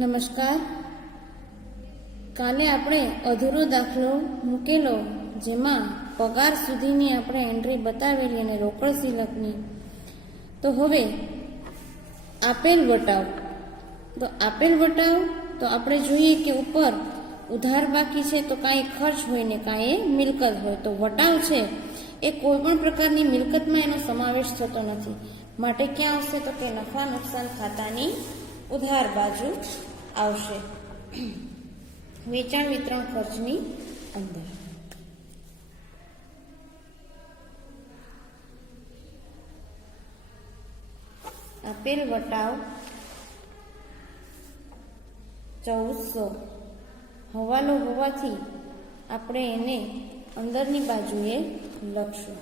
નમસ્કાર. કાલે આપણે અધૂરો દાખલો મૂકેલો, જેમાં પગાર સુધીની આપણે એન્ટ્રી બતાવેલી અને રોકડ સિલકની. તો હવે આપેલ વટાવ તો આપણે જોઈએ કે ઉપર ઉધાર બાકી છે તો કાંઈ ખર્ચ હોય ને કાંઈ મિલકત હોય. તો વટાવ છે એ કોઈ પણ પ્રકારની મિલકતમાં એનો સમાવેશ થતો નથી, માટે ક્યાં આવશે તો કે નફા નુકસાન ખાતાની ઉધાર બાજુ આવશે, વેચાણ વિતરણ ખર્ચની અંદર. આપેલ વટાવ 1400 હવાલો હોવાથી આપણે એને અંદરની બાજુએ લખશું.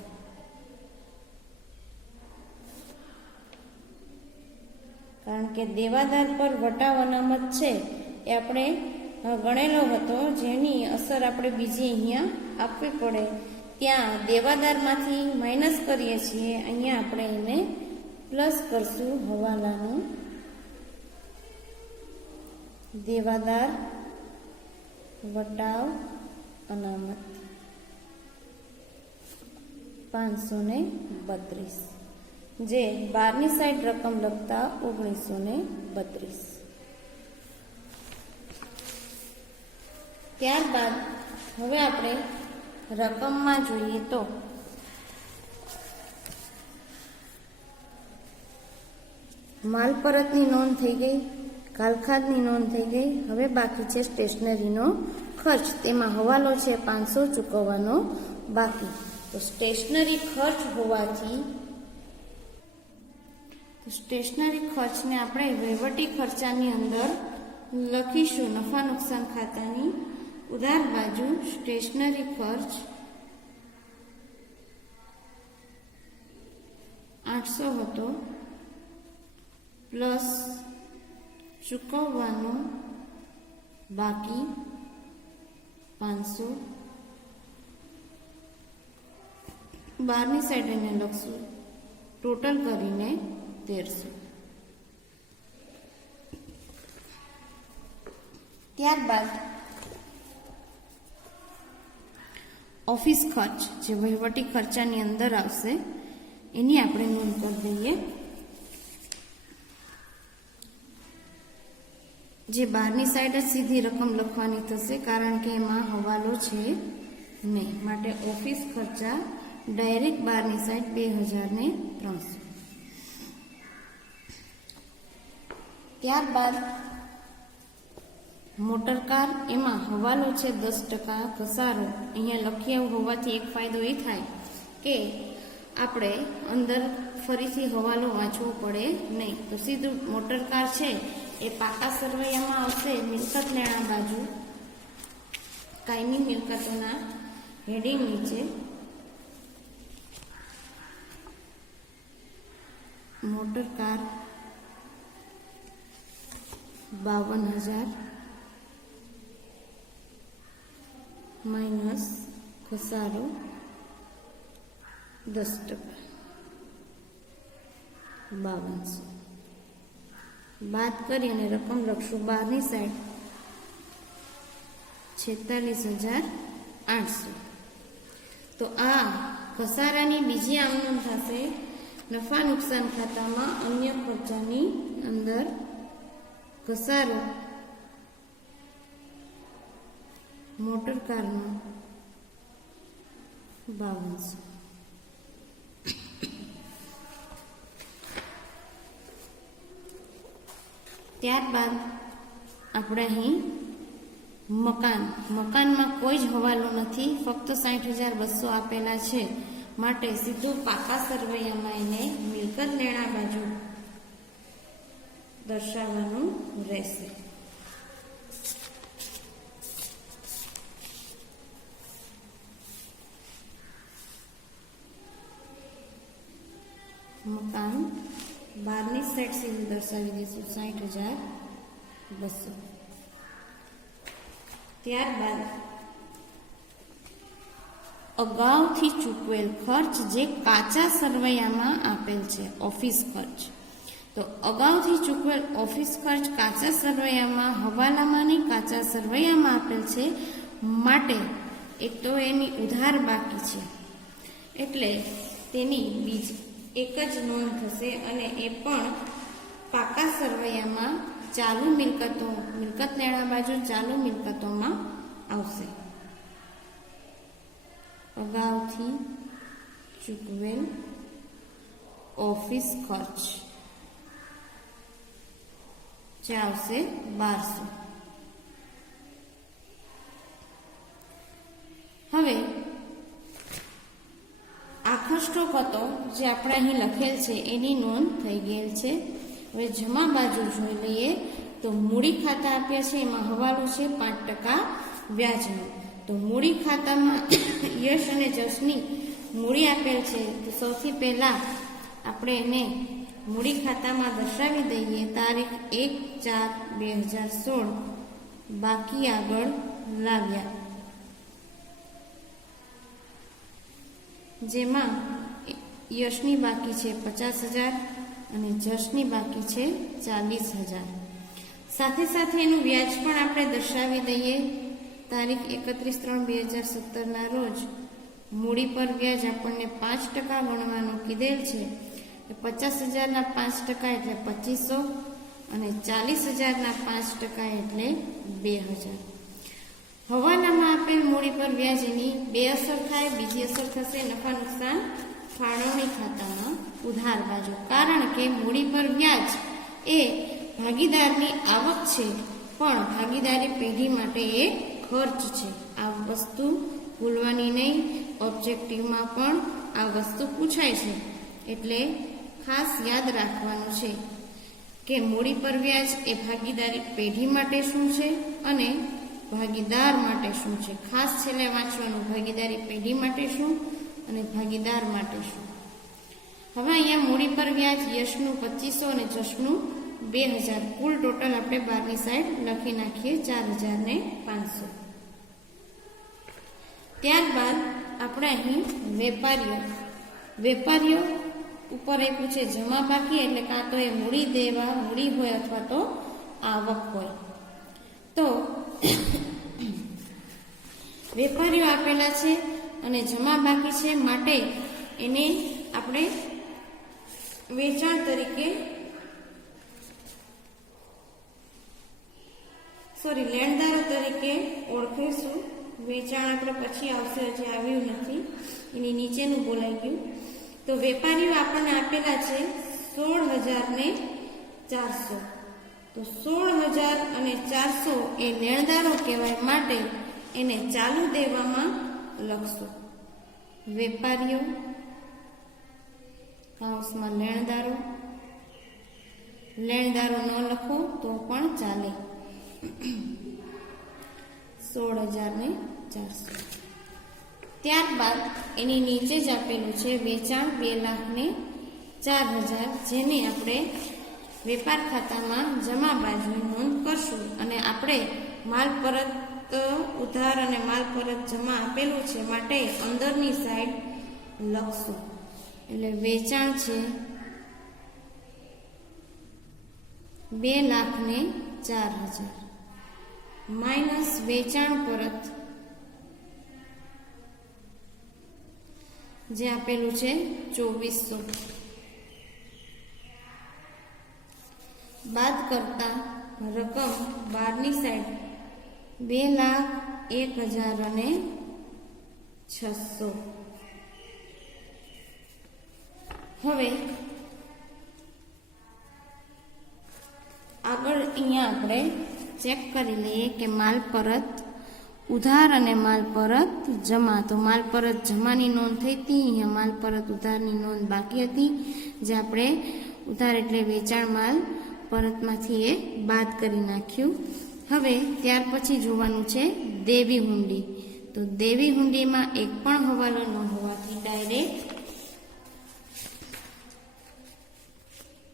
કારણ કે દેવાદાર પર વટાવ અનામત છે એ આપણે ગણેલો હતો, જેની અસર આપણે બીજી અહીંયા આપવી પડે. ત્યાં દેવાદારમાંથી માઇનસ કરીએ છીએ, અહીંયા આપણે એને પ્લસ કરશું. હવાલાનું દેવાદાર વટાવ અનામત 532, જે બારની સાઈડ રકમ લખતા 1932. ત્યારબાદ હવે આપણે રકમમાં જોઈએ તો માલ પરતની નોંધ થઈ ગઈ, કાલખાદની નોંધ થઈ ગઈ. હવે બાકી છે સ્ટેશનરીનો ખર્ચ. તેમાં હવાલો છે 500 ચૂકવવાનો બાકી. તો સ્ટેશનરી ખર્ચ હોવાથી સ્ટેશનરી ખર્ચને આપણે વહીવટી ખર્ચાની અંદર લખીશું. નફા નુકસાન ખાતાની ઉધાર બાજુ સ્ટેશનરી ખર્ચ 800 હતો, પ્લસ ચૂકવવાનું બાકી 500. બારની સાઈડ એને લખશું, ટોટલ કરીને 1300. ત્યારબાદ ઓફિસ ખર્ચ, જે વહીવટી ખર્ચાની અંદર આવશે, એની આપણે નોંધ કરી દઈએ. જે બારની સાઈડ જ સીધી રકમ લખવાની થશે, કારણ કે એમાં હવાલો છે નહીં, માટે ઓફિસ ખર્ચા ડાયરેક્ટ બારની સાઈડ 2300. ત્યારબાદ મોટરકાર, એમાં હવાલો છે 10% ઘસારો. અહીંયા લખી આવ્યું હોવાથી એક ફાયદો એ થાય કે આપણે અંદર ફરીથી હવાલો વાંચવો પડે નહીં. તો સીધું મોટરકાર છે એ પાકા સરવૈયામાં આવશે, મિલકત લેણા બાજુ કાયમી મિલકતોના હેડિંગ નીચે મોટરકાર 52,000 માઇનસ ઘસારો 10%, 5200. બાદ કરી અને રકમ લખશું બારની સાઈડ 46,800. તો આ ઘસારાની બીજી આમનોંધ થશે નફા નુકસાન ખાતામાં અન્ય ખર્ચાની અંદર. ઘસારો મોટરકારનો 5200. ત્યારબાદ આપણે અહીં મકાનમાં કોઈ જ હવાલો નથી, ફક્ત 60,200 આપેલા છે, માટે સીધું પાકા સરવૈયામાં એને મિલકત લેણા બાજુ દર્શાવવાનું રહેશે. મકાન બારની સાઈડ સીધું દર્શાવી દઈશું 60,200. ત્યારબાદ અગાઉથી ચૂકવેલ ખર્ચ, જે કાચા સરવૈયામાં આપેલ છે, ઓફિસ ખર્ચ, તો અગાઉથી ચૂકવેલ ઓફિસ ખર્ચ કાચા સરવૈયામાં હવાલામાં નહીં કાચા સરવૈયામાં આપેલ છે, માટે એક તો એની ઉધાર બાકી છે એટલે તેની બીજી એક જ નોંધ થશે અને એ પણ પાકા સરવૈયામાં ચાલુ મિલકત લેણા બાજુ ચાલુ મિલકતોમાં આવશે. અગાઉથી ચૂકવેલ ઓફિસ ખર્ચ જે આવશે 1200. હવે આખો સ્ટોક હતો જે આપણે અહીં લખેલ છે એની નોંધ થઈ ગયેલ છે. હવે જમા બાજુ જોઈ લઈએ તો મૂડી ખાતા આપ્યા છે, એમાં હવાલો છે 5% વ્યાજનો. તો મૂડી ખાતામાં યશ અને જશની મૂડી આપેલ છે, તો સૌથી પહેલા આપણે એને મૂડી ખાતામાં દર્શાવી દઈએ. તારીખ 1/4/2016 બાકી આગળ લાવ્યા, જેમાં યશની બાકી છે 50,000 અને જશની બાકી છે 40,000. સાથે સાથે એનું વ્યાજ પણ આપણે દર્શાવી દઈએ. તારીખ 31/3/2017 રોજ મૂડી પર વ્યાજ આપણને 5% ગણવાનું કીધેલ છે. 50,000ના 5% એટલે 2500 અને 40,000ના 5% એટલે 2000. હવાલામાં આપેલ મૂડી પર વ્યાજ એની બે અસર થાય. બીજી અસર થશે નફા નુકસાન ફાળવણી ખાતામાં ઉધાર બાજુ, કારણ કે મૂડી પર વ્યાજ એ ભાગીદારની આવક છે, પણ ભાગીદારી પેઢી માટે એ ખર્ચ છે. આ વસ્તુ ભૂલવાની નહીં. ઓબ્જેક્ટિવમાં પણ આ વસ્તુ પૂછાય છે, એટલે ખાસ યાદ રાખવાનું છે કે મૂડી પર વ્યાજ એ ભાગીદારી પેઢી માટે શું છે અને ભાગીદાર માટે શું છે. ખાસ છેલ્લે વાંચવાનું, ભાગીદારી પેઢી માટે શું અને ભાગીદાર માટે શું. હવે અહીંયા મૂડી પર વ્યાજ યશનું 2500 અને જશનું 2000, કુલ ટોટલ આપણે બહારની સાઈડ લખી નાખીએ 4,500. ત્યારબાદ આપણે અહીં વેપારીઓ ઉપર આપ્યું છે જમા બાકી, એટલે કાં તો એ મૂડી હોય અથવા તો આવક હોય. તો વેપારીઓ આપેલા છે અને જમા બાકી છે, માટે એને આપણે વેચાણ તરીકે લેણદારો તરીકે ઓળખીશું. વેચાણ આપણે પછી આવશે, હજી આવ્યું નથી, એની નીચેનું બોલાઈ ગયું. તો વેપારીઓ આપણને આપેલા છે 16,400. તો 16,400 એ લેણદારો કહેવાય, માટે એને ચાલુ દેવામાં લખશું. વેપારીઓ કૌંસમાં લેણદારો ન લખો તો પણ ચાલે. 16,400. ત્યારબાદ એની નીચે જ આપેલું છે વેચાણ 2,04,000, જેને આપણે વેપાર ખાતામાં જમા બાજુ નોંધ કરશું અને આપણે માલ પરત ઉધાર અને માલ પરત જમા આપેલું છે, માટે અંદરની સાઈડ લખશું. એટલે વેચાણ છે 2,04,000 માઇનસ વેચાણ પરત જે આપેલું છે 2,400, બાદ કરતા રકમ બહારની સાઈડ 2,01,600. હવે આગળ અહીંયા આપણે ચેક કરી લઈએ કે માલ પરત ઉધાર અને માલ પરત જમા. તો માલ પરત જમાની નોંધ થઈ હતી, અહીંયા માલ પરત ઉધારની નોંધ બાકી હતી, જે આપણે ઉધાર એટલે વેચાણ માલ પરતમાંથી એ બાદ કરી નાખ્યું. હવે ત્યાર પછી જોવાનું છે દેવી હુંડી. તો દેવી હુંડીમાં એક પણ હવાલો ન હોવાથી ડાયરેક્ટ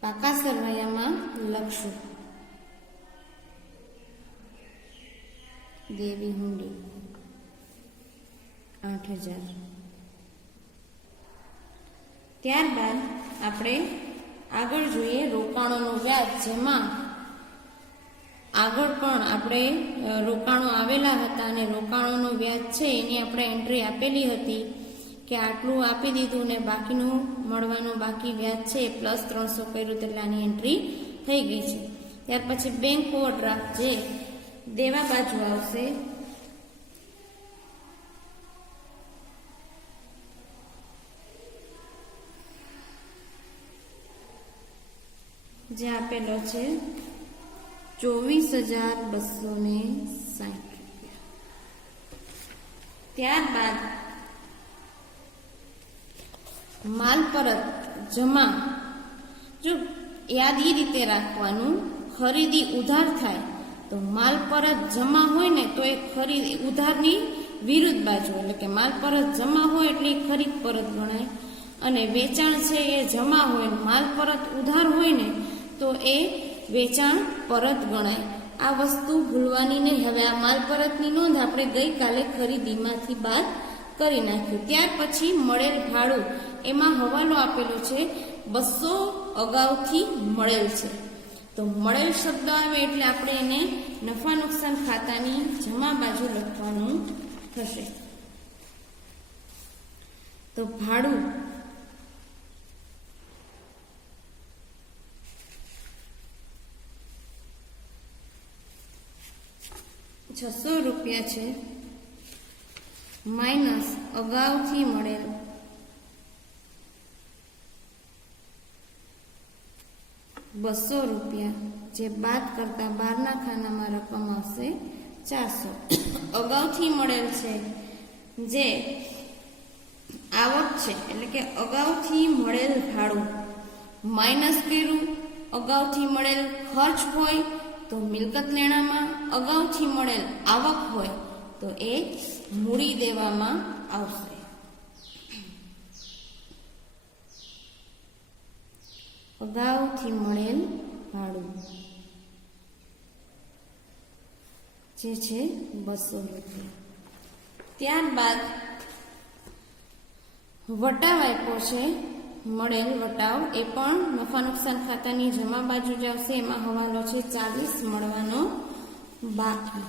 પાકા સરવૈયામાં લખશું. દેવી હુંડી 8,000. ત્યારબાદ આપણે આગળ જોઈએ રોકાણો વ્યાજ જેમાં આગળ પણ આપણે રોકાણો આવેલા હતા અને રોકાણોનું વ્યાજ છે એની આપણે એન્ટ્રી આપેલી હતી કે આટલું આપી દીધું ને બાકીનું મળવાનું બાકી વ્યાજ છે પ્લસ 300 કર્યું એટલે આની એન્ટ્રી થઈ ગઈ છે. ત્યાર પછી બેંક ઓવરડ્રાફ્ટ જે દેવા બાજુ આવશે, જે આપેલો છે 24,260 રૂપિયા. ત્યારબાદ માલ પરત જમા, જો યાદ એ રીતે રાખવાનું, ખરીદી ઉધાર થાય તો માલ પરત જમા હોય ને તો એ ખરીદી ઉધારની વિરુદ્ધ બાજુ, એટલે કે માલ પરત જમા હોય એટલે એ ખરીદ પરત ગણાય, અને વેચાણ છે એ જમા હોય, માલ પરત ઉધાર હોય ને તો એ વેચાણ પરત ગણાય. આ વસ્તુ ભૂલવાની નહીં. હવે આ માલ પરતની નોંધ આપણે ગઈકાલે ખરીદીમાંથી બાદ કરી નાખ્યું. ત્યાર પછી મળેલ ભાડું, એમાં હવાલો આપેલો છે 200 અગાઉથી મળેલ છે. તો મળેલ શબ્દ આવે એટલે આપણે એને નફા નુકસાન ખાતાની જમા બાજુ લખવાનું થશે. તો ભાડું 600 રૂપિયા છે, માઇનસ અગાઉથી મળેલ 200 રૂપિયા, જે બાદ કરતા બહારના ખાનામાં રકમ આવશે 400. અગાઉથી મળેલ છે જે આવક છે, એટલે કે અગાઉથી મળેલ ભાડું માઇનસ કર્યું, અગાઉથી મળેલ ખર્ચ હોય તો મિલકત લેણામાં, અગાઉથી મળેલ આવક હોય તો એ મૂડી દેવામાં આવશે. અગાઉથી મળેલ ભાડું જે છે 200 રૂપિયા. ત્યારબાદ વટાવ આપ્યો છે, મળેલ વટાવ, એ પણ નફા નુકસાન ખાતાની જમા બાજુ જ આવશે. એમાં હવાલો છે 40 મળવાનો બાકી,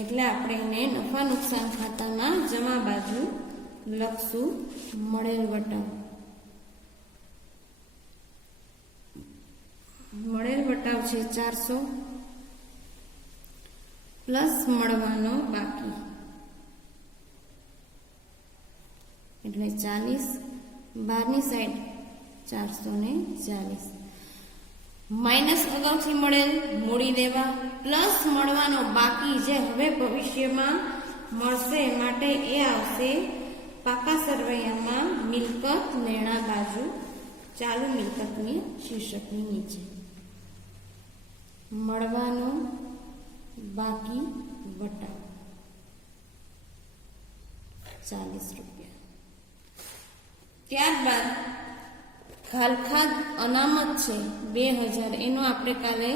એટલે આપણે એને નફા નુકસાન ખાતાના જમા બાજુ લખશું મળેલ વટાવ. મળેલ વટાવ છે 400 પ્લસ મળવાનો બાકી એટલે 40, બહારની સાઈડ 440, માઇનસ અગાઉથી મળેલ મૂડી દેવા પ્લસ મળવાનો બાકી જે હવે ભવિષ્યમાં મળશે માટે એ આવશે પાકા સરવૈયામાં મિલકત લેણા બાજુ, ચાલુ મિલકતની શીર્ષકની નીચે. મળવાનો બાકી વટાવ 40 રૂપિયા. ત્યારબાદ ખાલખાદ અનામત છે 2000, એનો આપણે કાલે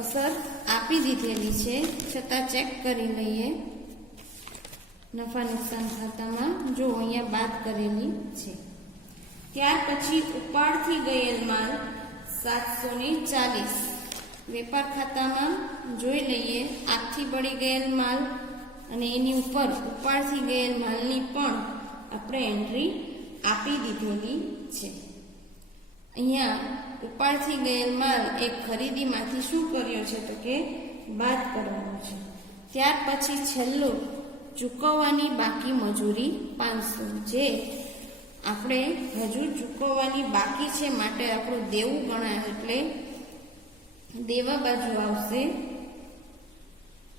અસર આપી દીધેલી છે, છતાં ચેક કરી લઈએ. નફા નુકસાન ખાતામાં જો અહીંયા બાદ કરેલી છે. ત્યાર પછી ઉપાડથી ગયેલ માલ 740, વેપાર ખાતામાં જોઈ લઈએ. આગથી બળી ગયેલ માલ અને એની ઉપર ઉપાડથી ગયેલ માલની પણ આપણે એન્ટ્રી આપી દીધેલી છે. અહીંયા ઉપાડથી ગયેલ માલ એ ખરીદીમાંથી શું કર્યો છે તો કે બાદ કરવાનો છે. ત્યાર પછી છેલ્લું ચૂકવવાની બાકી મજૂરી 500, જે આપણે હજુ ચૂકવવાની બાકી છે માટે આપણું દેવું ગણાય, એટલે દેવા બાજુ આવશે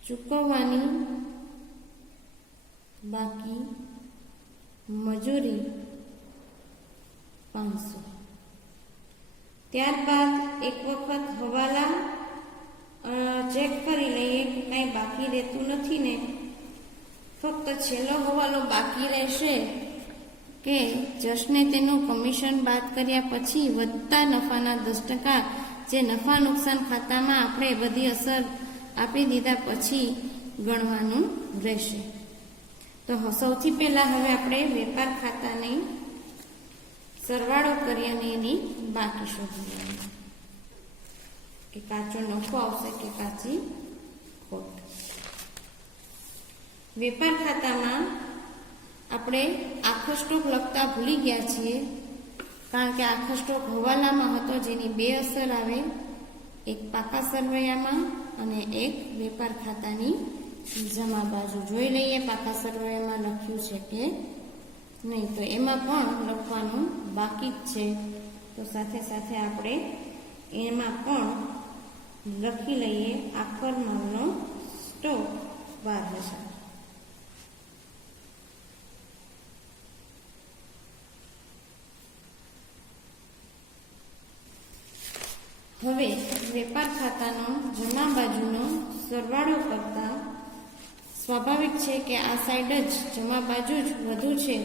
ચૂકવવાની બાકી મજૂરી 500. ત્યારબાદ એક વખત હવાલા ચેક કરી લઈએ કે કાંઈ બાકી રહેતું નથી ને, ફક્ત છેલ્લો હવાલો બાકી રહેશે કે જશને તેનું કમિશન બાદ કર્યા પછી વધતા નફાના 10% જે નફા નુકસાન ખાતામાં આપણે બધી અસર આપી દીધા પછી ગણવાનું રહેશે. તો સૌથી પહેલા હવે આપણે વેપાર ખાતાની સરવાળો કરી અને એની બાકી શોધી લેવાની. કે કાચો નફો આવશે કે કાચી ખોટ. વેપાર ખાતામાં આપણે આખો સ્ટોક લખતા ભૂલી ગયા છીએ, કારણ કે આખો સ્ટોક હવાલામાં હતો, જેની બે અસર આવે, એક પાકા સરવૈયામાં અને એક વેપાર ખાતાની જમા બાજુ. જોઈ લઈએ પાકા સરવૈયામાં લખ્યું છે કે નહીં, તો એમાં પણ લખવાનું બાકી જ છે. તો સાથે સાથે આપણે એમાં પણ લખી લઈએ આખર માલનો સ્ટોક 12,000. હવે વેપાર ખાતાનો જમા બાજુનો સરવાળો કરતા સ્વાભાવિક છે કે આ સાઈડ જ જમા બાજુ જ વધુ છે,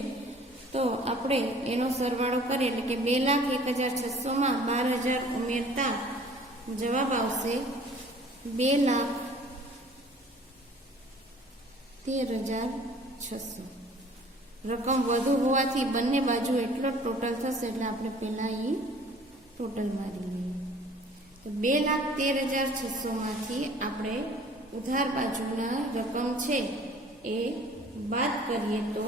તો આપણે એનો સરવાળો કરીએ એટલે કે 2,01,600માં 12,000 ઉમેરતા જવાબ આવશે 2,13,600. રકમ વધુ હોવાથી બંને બાજુ એટલો જ ટોટલ થશે, એટલે આપણે પહેલા એ ટોટલ મારી લઈએ. તો 2,13,600માંથી આપણે ઉધાર બાજુના રકમ છે એ બાદ કરીએ તો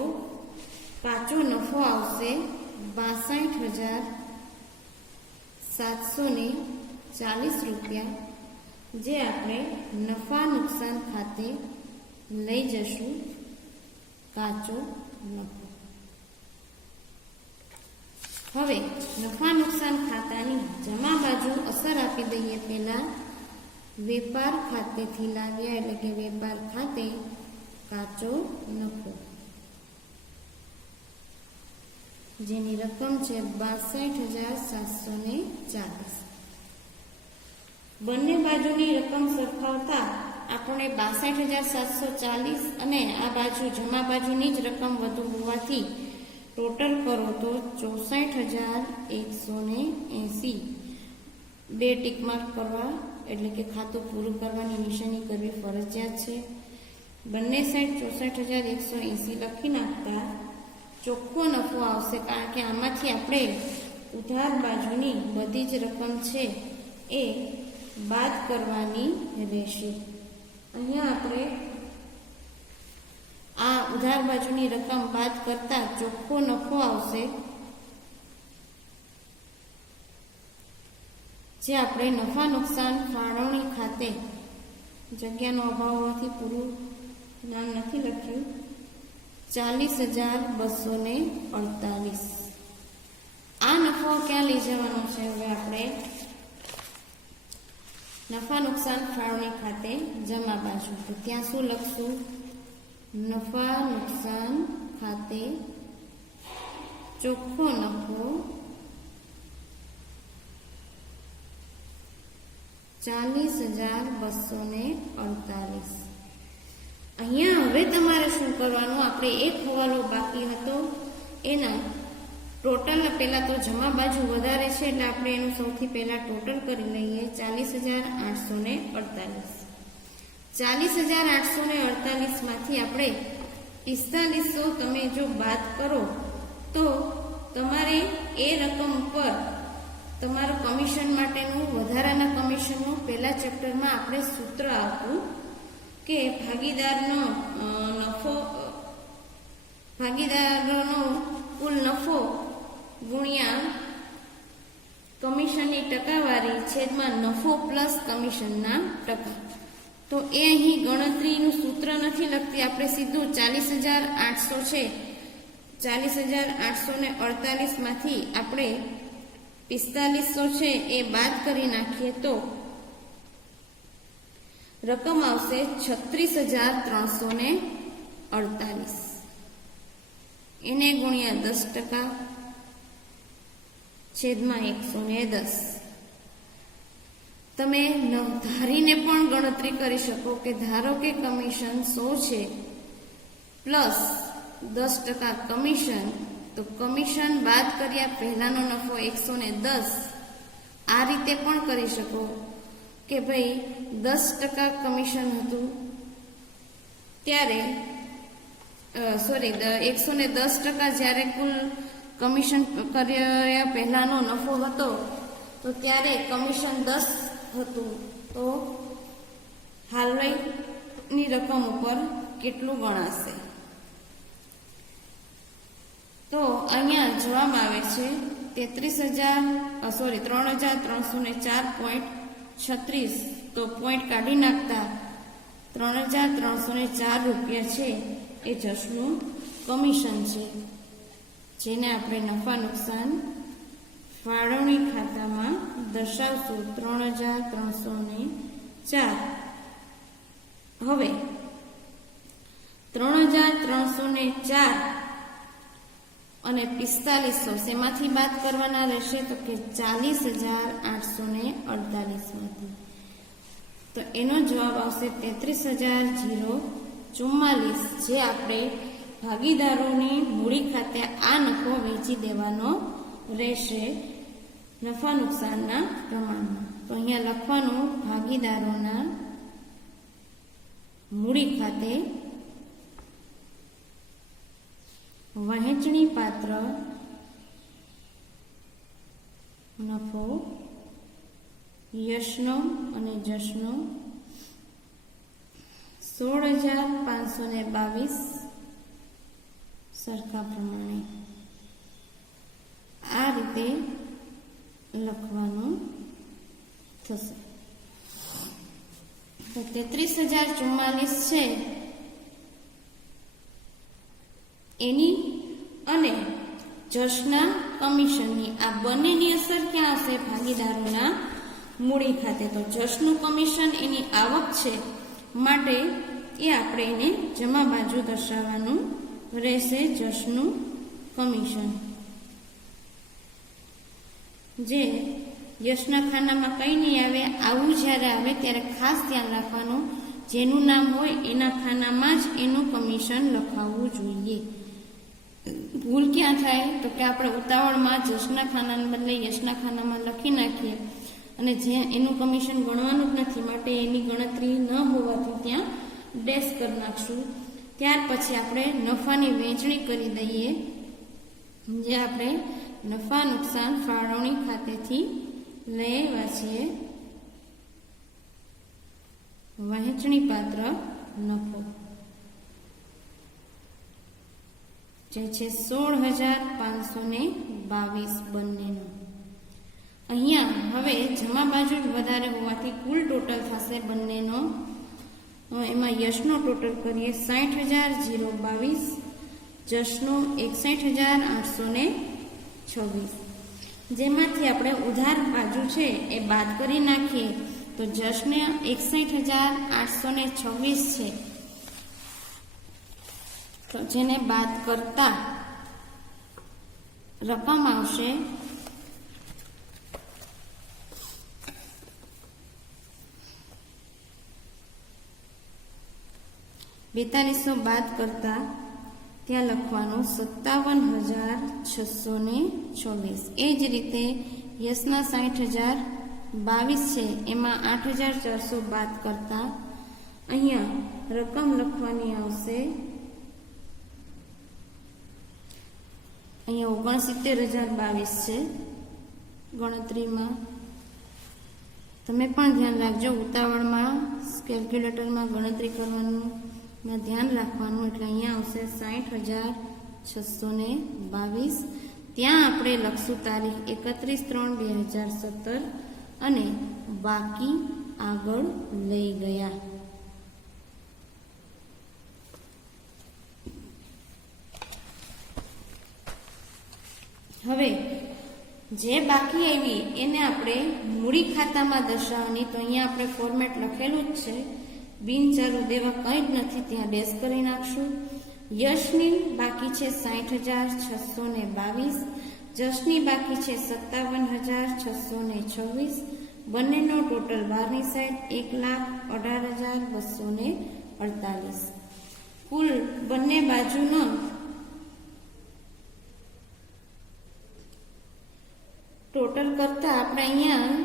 કાચો નફો આવશે 62,740 રૂપિયા, જે આપણે નફા નુકસાન ખાતે લઈ જશું કાચો નફો. હવે નફા નુકસાન ખાતાની જમા બાજુ અસર આપી દઈએ. પહેલા વેપાર ખાતેથી લાવ્યા એટલે કે વેપાર ખાતે કાચો નફો, જેની રકમ છે 62,740. બંને બાજુની રકમ સરખાવતા આપણે 62,740 અને આ બાજુ જમા બાજુની જ રકમ વધુ હોવાથી ટોટલ કરો તો 64,180. બે ટીક માર્ક કરવા એટલે કે ખાતું પૂરું કરવાની નિશાની કરવી ફરજિયાત છે. બંને સાઈડ 64,180 લખી નાખતા ચોખ્ખો નફો આવશે, કારણ કે આમાંથી આપણે ઉધાર બાજુની બધી જ રકમ છે એ બાદ કરવાની રહેશે. અહીંયા આપણે આ ઉધાર બાજુની રકમ બાદ કરતા ચોખ્ખો નફો આવશે, જે આપણે નફા નુકસાન ફાળવણી ખાતે, જગ્યાનો અભાવ હોવાથી પૂરું નામ નથી લખ્યું, 40,248. આ નફો ક્યાં લઈ જવાનો છે? હવે આપણે નફા નુકસાન ફાળવણી ખાતે જમા બાજુ, તો ત્યાં શું લખશું? નફા નુકસાન ખાતે ચોખ્ખો નફો 40,248. અહીંયા હવે તમારે શું કરવાનું? આપણે એક હવાલો બાકી હતો એના ટોટલ, પહેલા તો જમા બાજુ વધારે છે એટલે આપણે એનું સૌથી પહેલા ટોટલ કરી લઈએ. 40,848. 40,848 માંથી આપણે 4500 તમે જો બાદ કરો તો તમારે એ રકમ ઉપર તમારું કમિશન માટેનું વધારાના કમિશનનું પહેલા ચેપ્ટરમાં આપણે સૂત્ર આપ્યું કે ભાગીદારનો કુલ નફો ગુણ્યા કમિશનની ટકાવારી છેદમાં નફો પ્લસ કમિશનના ટકા. તો એ અહીં ગણતરીનું સૂત્ર નથી લખતી, આપણે સીધું 40,800 છે, 40,848 માંથી આપણે 4500 છે એ બાદ કરી નાખીએ તો રકમ આવશે 36,348. એને ગુણ્યા 10% છેદમાં 110. તમે ધારીને પણ ગણતરી કરી શકો કે ધારો કે કમિશન 100 છે પ્લસ 10% કમિશન, તો કમિશન બાદ કર્યા પહેલાનો નફો 110. આ રીતે પણ કરી શકો કે ભાઈ 10% કમિશન હતું ત્યારે 110% જ્યારે કુલ કમિશન કર્યા પહેલાનો નફો હતો તો ત્યારે કમિશન 10 હતું તો હાલની રકમ ઉપર કેટલું ગણાશે? તો અહીંયા જવાબમાં આવે છે 3,304.36 તો પોઈન્ટ કાઢી નાખતા 3,304 રૂપિયા છે એ જશનું કમિશન છે, જેને આપણે નફા નુકસાન ફાળવણી ખાતામાં દર્શાવશું 3,304. હવે 3,304 અને 4500 શેમાંથી બાદ કરવાના રહેશે? તો કે 40,848 માંથી. તો એનો જવાબ આવશે 33,044, જે આપણે ભાગીદારોની મૂડી ખાતે આ નફો વેચી દેવાનો રહેશે નફા નુકસાનના પ્રમાણમાં. તો અહીંયા લખવાનું ભાગીદારોના મૂડી ખાતે વહેંચણી પાત્ર નફો યશનો અને જશનો 16,522 સરખા પ્રમાણે આ રીતે લખવાનું થશે. તો 33,044 છે એની અને જશના કમિશનની આ બંનેની અસર ક્યાં હશે? ભાગીદારોના મૂડી ખાતે. તો જશનું કમિશન એની આવક છે માટે એ આપણે એને જમા બાજુ દર્શાવવાનું રહેશે, જશનું કમિશન. જે યશના ખાનામાં કંઈ નહીં આવે, આવું જ્યારે આવે ત્યારે ખાસ ધ્યાન રાખવાનું, જેનું નામ હોય એના ખાનામાં જ એનું કમિશન લખાવવું જોઈએ. ભૂલ ક્યાં થાય? તો કે આપણે ઉતાવળમાં જશના ખાનાને બદલે યશના ખાનામાં લખી નાખીએ અને જે એનું કમિશન ગણવાનું જ નથી, માટે એની ગણતરી ન હોવાથી ત્યાં ડેશ કરી નાખશું. ત્યાર પછી આપણે નફાની વહેંચણી કરી દઈએ, જે આપણે નફા નુકસાન ફાળવણી ખાતેથી લેવા છીએ વહેંચણી પાત્ર નફો, જે છે 16,522 બંનેનો. અહીંયા હવે જમા બાજુ જ વધારે હોવાથી કુલ ટોટલ થશે બંનેનો. એમાં યશનો ટોટલ કરીએ 60,022, જશનો 61,826. જેમાંથી આપણે ઉધાર બાજુ છે એ બાદ કરી નાખીએ તો જશને 61,826 છે, તો જેને બાદ કરતા રકમ આવશે 4200 બાદ કરતા ત્યાં લખવાનું 57,624. એ જ રીતે યશના 60,022 છે, એમાં 8,400 બાદ કરતા અહીંયા રકમ લખવાની આવશે, અહીંયા 69,022 છે ગણતરીમાં. તમે પણ ધ્યાન રાખજો, ઉતાવળમાં કેલ્ક્યુલેટરમાં ગણતરી કરવાનું ધ્યાન રાખવાનું. એટલે અહીંયા આવશે 60,622. ત્યાં આપણે લખશું તારીખ 31/3/2017 અને બાકી આગળ લઈ ગયા. હવે જે બાકી આવી એને આપણે મૂડી ખાતામાં દર્શાવવાની. તો અહીંયા આપણે ફોર્મેટ લખેલું જ છે, બિનચાલુ દેવા કંઈ જ નથી, ત્યાં ડેશ કરી નાખશું. યશની બાકી છે 60,622, જશની બાકી છે 57,626. બંનેનો ટોટલ બહારની સાઈડ 1,18,248. કુલ બંને બાજુનો ટોટલ કરતા આપણે અહીંયા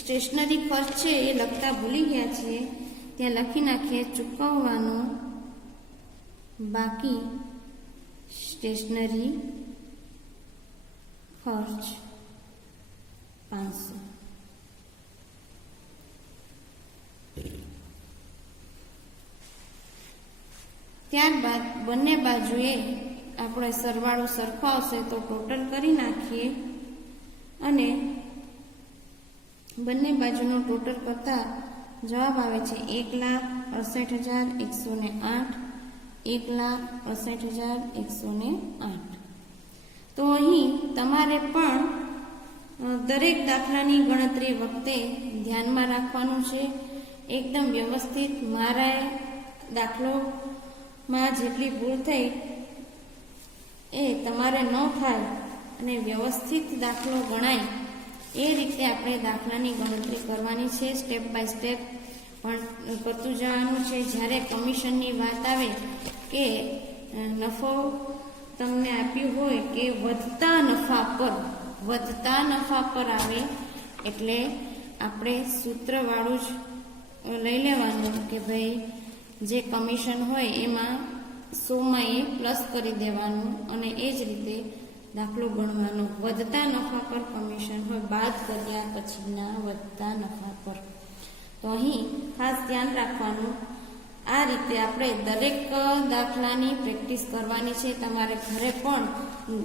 સ્ટેશનરી ખર્ચ છે એ લખતા ભૂલી ગયા છીએ, ત્યાં લખી નાખીએ ચૂકવવાનો બાકી સ્ટેશનરી ખર્ચ 500. ત્યારબાદ બંને બાજુએ આપણે સરવાળો સરખો આવશે તો ટોટલ કરી નાખીએ અને બંને બાજુનો ટોટલ કરતા જવાબ આવે છે 1,68,108, 1,68,108. તો અહીં તમારે પણ દરેક દાખલાની ગણતરી વખતે ધ્યાનમાં રાખવાનું છે. એકદમ વ્યવસ્થિત મારા દાખલોમાં જેટલી ભૂલ થઈ એ તમારે ન થાય અને વ્યવસ્થિત દાખલો ગણાય એ રીતે આપણે દાખલાની ગણતરી કરવાની છે. સ્ટેપ બાય સ્ટેપ પણ કરતું જવાનું છે. જ્યારે કમિશનની વાત આવે કે નફો તમને આપ્યું હોય કે વધતા નફા પર આવે એટલે આપણે સૂત્રવાળું જ લઈ લેવાનું કે ભાઈ જે કમિશન હોય એમાં 100માં એ પ્લસ કરી દેવાનું અને એ જ રીતે દાખલો ગણવાનો. વધતા નફા પર કમિશન હોય બાદ કર્યા પછીના વધતા નફા પર. તો અહીં ખાસ ધ્યાન રાખવાનું. આ રીતે આપણે દરેક દાખલાની પ્રેક્ટિસ કરવાની છે. તમારે ઘરે પણ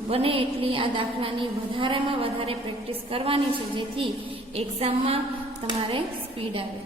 બને એટલી આ દાખલાની વધારેમાં વધારે પ્રેક્ટિસ કરવાની છે જેથી એક્ઝામમાં તમારે સ્પીડ આવે.